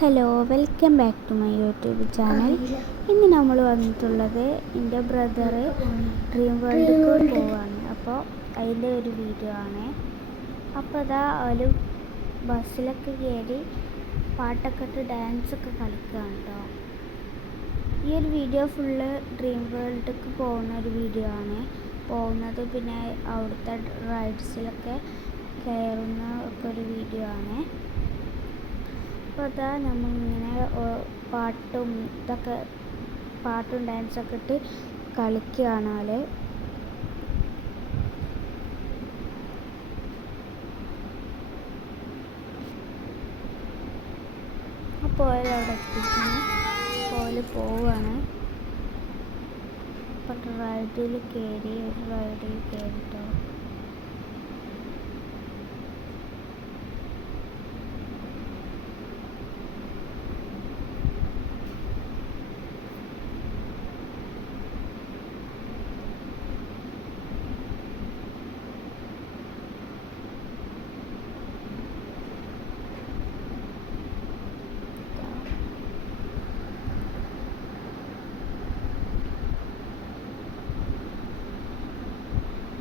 Hello, welcome back to my YouTube channel. ഇന്ന് നമ്മൾ വന്നിട്ടുള്ളത് എൻ്റെ ബ്രദറ് ഡ്രീം വേൾഡിലേക്ക് പോവാണ്. അപ്പോൾ അതിൻ്റെ ഒരു വീഡിയോ ആണ്. അപ്പോൾ അതാ ഒരു ബസ്സിലൊക്കെ കയറി പാട്ടൊക്കെ ഇട്ട് ഡാൻസൊക്കെ കളിക്കുകയാണ് കേട്ടോ. ഈ ഒരു വീഡിയോ ഫുള്ള് ഡ്രീം വേൾഡിലേക്ക് പോകുന്ന ഒരു വീഡിയോ ആണ്. പോകുന്നത് പിന്നെ അവിടുത്തെ റൈഡ്സിലൊക്കെ കയറുന്ന ഒക്കെ ഒരു വീഡിയോ ആണ്. അപ്പോൾ അതാ നമ്മളിങ്ങനെ പാട്ടും ഡാൻസൊക്കെ ഇട്ട് കളിക്കുകയാണ് ആള്. അപ്പോൾ അവിടെ എത്തിക്കുന്നു. അപ്പോൾ പോവാണ്. അപ്പം റൈഡിൽ കയറിട്ടോ.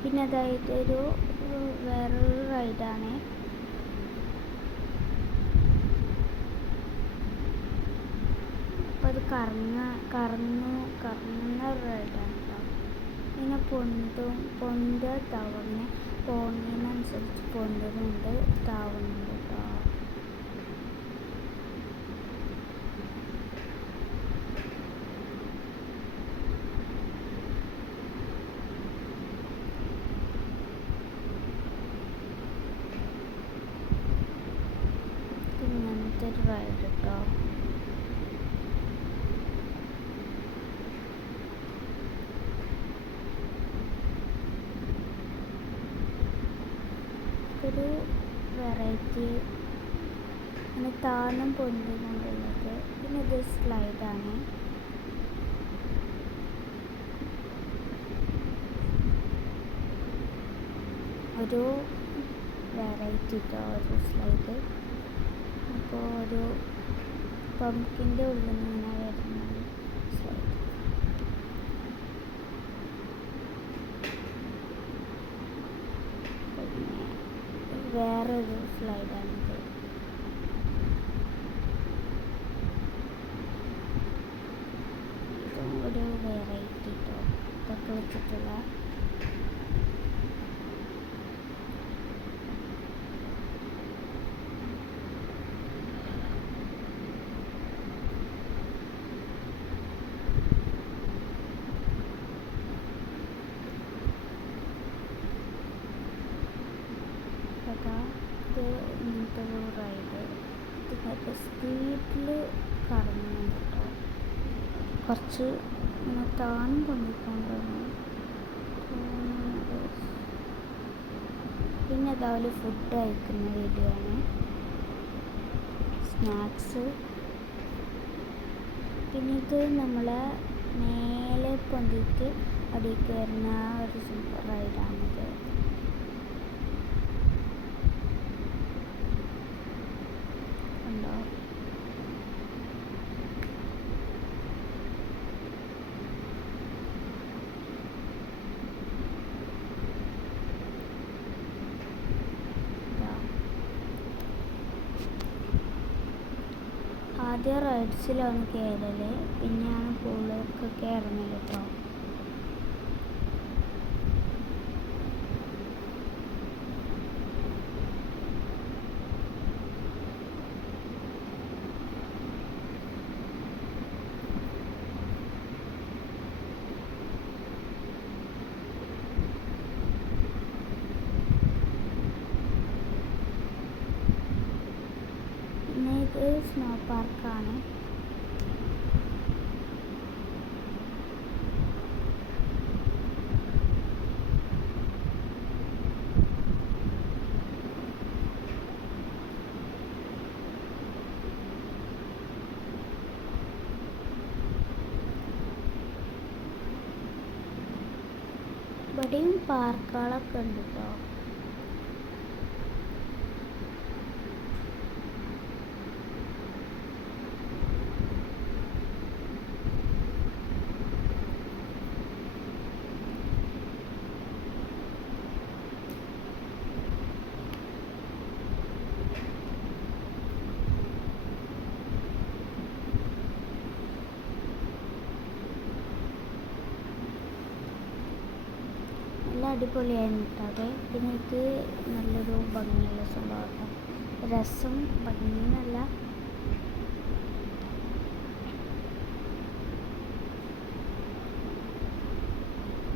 പിന്നെ അതായത് വേറൊരു റൈഡാണ്. അപ്പോൾ അത് കറങ്ങുന്ന ഒരു റൈഡാണ് കേട്ടോ. ഇങ്ങനെ താവുക, ഇങ്ങനെ പോകുന്നതിനനുസരിച്ച് പൊന്തുന്നുണ്ട്, താവുന്നുണ്ട് കേട്ടോ. ഇങ്ങനത്തെ ഒരു റൈഡ് കേട്ടോ. ഒരു വെറൈറ്റി പിന്നെ താന്നും പൊന്തിക്കൊണ്ടുള്ളത്. പിന്നെ ഇത് സ്ലൈഡാണ്. ഒരു വെറൈറ്റി ഒരു സ്ലൈഡ്. അപ്പോൾ ഒരു പംകിൻ്റെ ഉള്ളിൽ നിന്ന് വരുന്ന സ്ലൈഡ്. പിന്നെ വേറൊരു സ്ലൈഡാണിത്. ഇതും ഒരു വെറൈറ്റി ഇതൊക്കെ വെച്ചിട്ടുള്ള ഇങ്ങനത്തെ ഒരു റൈഡ്. ഇതൊക്കെ സ്പീഡിൽ കറങ്ങുന്നുണ്ട് കേട്ടോ. കുറച്ച് ഇങ്ങനെ താനും പൊന്തിക്കൊണ്ടാണ്. പിന്നെ അതുപോലെ ഫുഡ് കഴിക്കുന്ന വീഡിയോ ആണ്. സ്നാക്സ്. പിന്നെ ഇത് നമ്മളെ മേലെ പൊന്തിയിട്ട് അടിയിലേക്ക് വരുന്ന ഒരു സൂപ്പർ റൈഡാണിത്. ആദ്യം റൈഡ്സിലാണ് കയറല്, പിന്നെയാണ് പൂളിലൊക്കെ കയറുന്നത് കേട്ടോ. ഇത് സ്നോ പാർക്കാണ്. ഇവിടെയും പാർക്കുകളൊക്കെ ഉണ്ട് കേട്ടോ. അടിപൊളിയായിരുന്നു കേട്ടോ. അതെ, പിന്നെ ഇത് നല്ലൊരു ഭംഗിയുള്ള സംഭവം കേട്ടോ. രസം ഭംഗിയെന്നല്ല,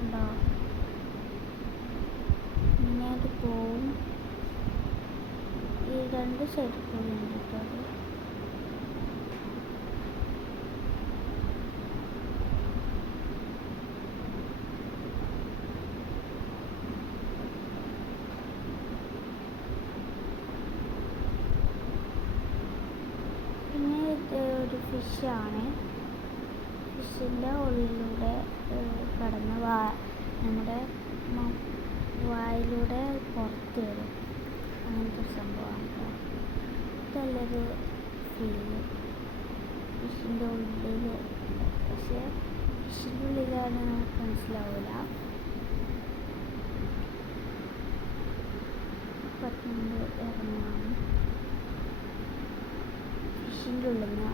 ഉണ്ടോ, ഇങ്ങനെ അത് പോവും. ഈ രണ്ട് സൈഡ് കൂടി ഉണ്ട് കേട്ടോ. അത് പിന്നെ ഇത് ഒരു ഫിഷാണ്. ഫിഷിൻ്റെ ഉള്ളിലൂടെ കടന്ന് നമ്മുടെ വായിലൂടെ പുറത്ത് വരും. അങ്ങനത്തെ ഒരു സംഭവമാണ് കേട്ടോ. ഇതല്ലൊരു ഫീല് ഫിഷിൻ്റെ ഉള്ളിൽ, പക്ഷേ ഫിഷിൻ്റെ ഉള്ളിലാണ് നമുക്ക് മനസ്സിലാവില്ല. പെട്ടെന്ന് ഇറങ്ങാണ്, ഫിഷിൻ്റെ ഉള്ളിൽ നിന്ന്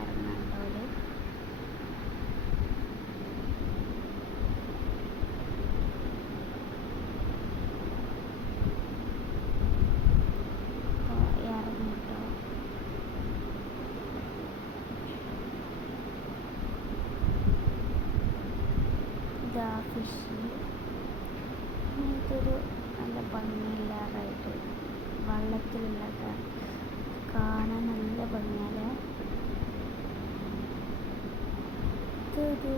ഇറങ്ങാണ്ടോല്. ഇറങ്ങിട്ടോ. ഇതാ ഫിഷ്. ഇതൊരു നല്ല ഭംഗിയില്ലാതായിട്ട് വെള്ളത്തിലുള്ളത് കാണാൻ നല്ല ഭംഗിയല്ലേ. ഇതൊരു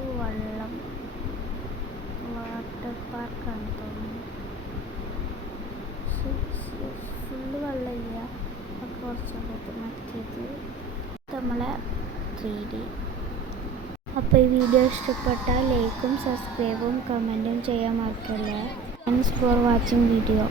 വാട്ടർ പാർക്കാണ് തോന്നുന്നു. ഫുള്ള് വെള്ളമില്ല, ഒക്കെ കുറച്ചൊക്കെ മറ്റേത് നമ്മളെ 3D. അപ്പോൾ ഈ വീഡിയോ ഇഷ്ടപ്പെട്ടാൽ ലൈക്കും സബ്സ്ക്രൈബും കമൻറ്റും ചെയ്യാൻ മറക്കല്ലേ. Thanks for watching video.